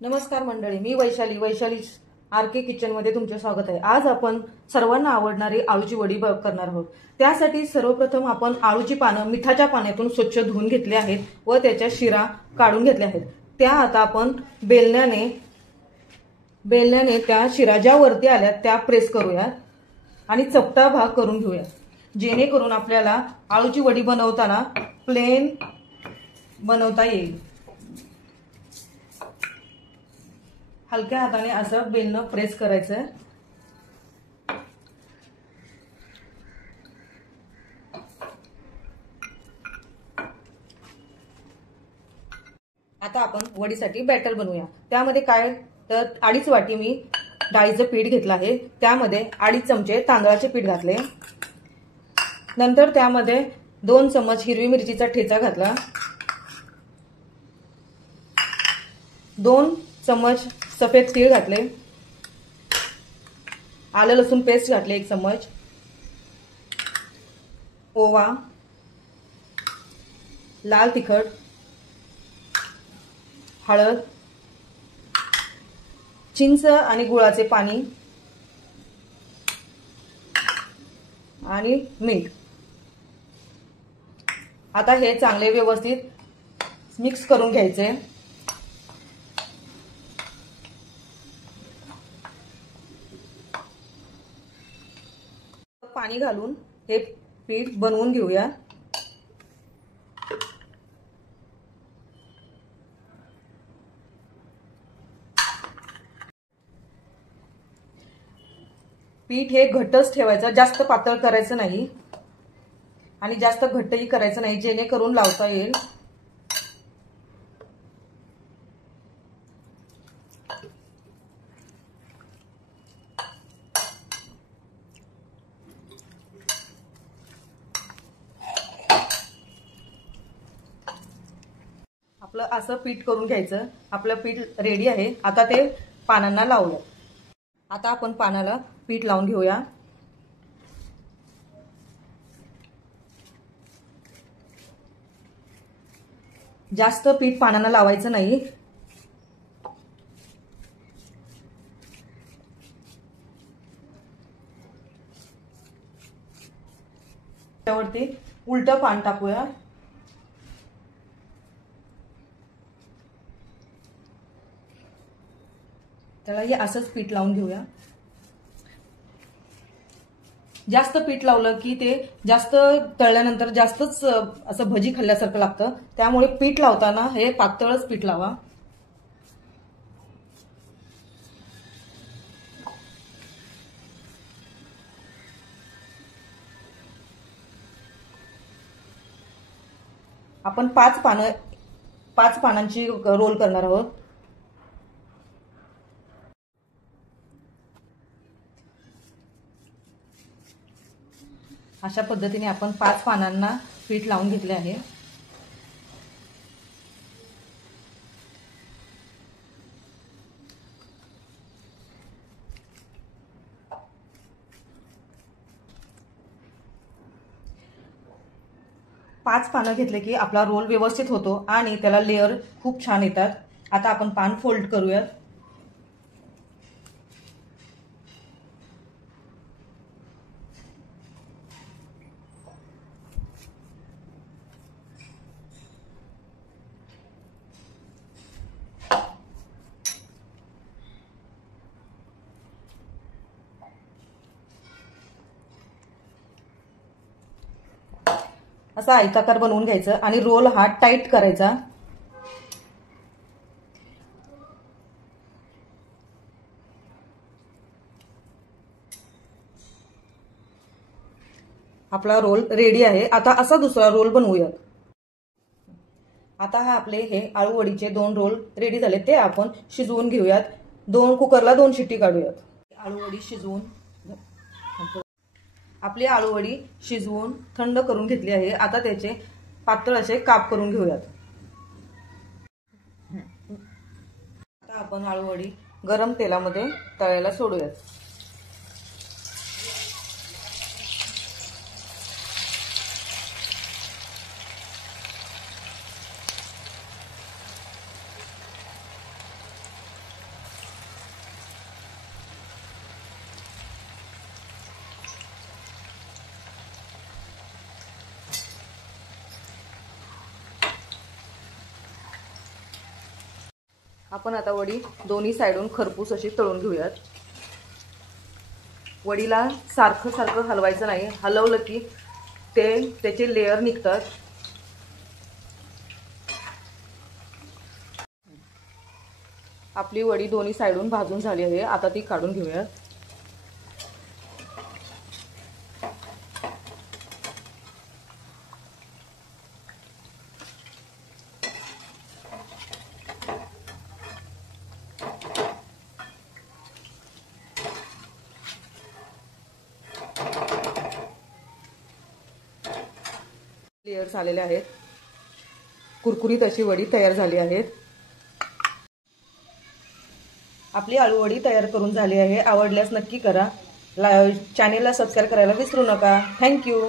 नमस्कार मंडळी, मी Vaishali RK kitchen मध्ये तुमचे स्वागत आहे। आज आपण सर्वांना आवडणारी आळूची वडी करणार आहोत। त्यासाठी सर्वप्रथम आपण आळूची पानं मिठाच्या पाण्यातून स्वच्छ धुवून घेतले आहेत व त्याच्या शिरा काढून घेतल्या आहेत। त्या आता आपण बेलण्याने त्या शिरा ज्या वरती आल्या त्या प्रेस करूया आणि चपटा भाग करून घेऊया, जेणेकरून आपल्याला आळूची वडी बनवताना प्लेन बनवता येईल। हलक्या हाताने असं बेलणं प्रेस करायचं। आता आपण वडीसाठी बॅटर बनवूया। त्यामध्ये काय तर 2.5 वाटी मी डाळीचं पीठ घेतलं आहे, त्यामध्ये 2.5 चमचे तांदळाचे पीठ घातले। नंतर त्यामध्ये 2 चमच हिरवी मिरचीचा ठेचा घातला, 2 चमच सफेद तीळ घातले, आलं लसूण पेस्ट घातले 1 चमच, ओवा, लाल तिखट, हळद, चिंच आणि गुळाचे पाणी आणि मीठ। आता हे चांगले व्यवस्थित मिक्स करून घ्यायचे। पाणी घालून हे पीठ बनवून घेऊया। पीठ हे घट्टच ठेवायचं, जास्त पातळ करायचं नाही आणि जास्त घट्टही करायचं नाही, जेणेकरून लावता येईल। आपलं असं पीठ करून घ्यायचं। आपलं पीठ रेडी आहे। आता ते पानांना लावूया। आता आपण पानाला पीठ लावून घेऊया। जास्त पीठ पानांना लावायचं नाही। त्यावरती उलटं पान टाकूया। त्याला हे असंच पीठ लावून घेऊया। जास्त पीठ लावलं की ते जास्त तळल्यानंतर जास्तच असं भजी खाल्ल्यासारखं लागतं, त्यामुळे पीठ लावताना हे पातळच पीठ लावा। आपण 5 पानांची रोल करणार आहोत। अशा पद्धतीने आपण 5 पानांना पीठ लावून घेतले आहे। पाच पानं घेतले की आपला रोल व्यवस्थित होतो आणि त्याला लेयर खूप छान येतात। आता आपण पान फोल्ड करूया। असा आयताकार बनवून घ्यायचं आणि रोल हा टाईट करायचा। आपला रोल रेडी आहे। आता असा दुसरा रोल बनवूयात। आता हा आपले हे आळू वडीचे 2 रोल रेडी झाले, ते आपण शिजवून घेऊयात। कुकरला 2 शिट्टी काढूयात। आळू वडी शिजवून आपली आळू वडी शिजवून थंड करून घेतली आहे। आता त्याचे पातळ असे काप करून घेऊयात। आता आपण आळू वडी गरम तेलामध्ये तळायला सोडूयात। आपण आता वडी दोन्ही साइडून खरपूस अशी तळून घेऊयात। वडीला सारखं सारखं हलवायचं नाही, हलवलं की त्याचे लेयर निघतात। आपली वडी दोन्ही साइडून भाजून झाली आहे, आता ती काढून घेऊयात। लेयर्स आलेले आहेत, कुरकुरीत अशी वडी तयार झाली आहे। आपली आळू वडी तयार करून झाली आहे। आवडल्यास नक्की करा, चॅनेलला सबस्क्राइब करायला विसरू नका। थँक्यू।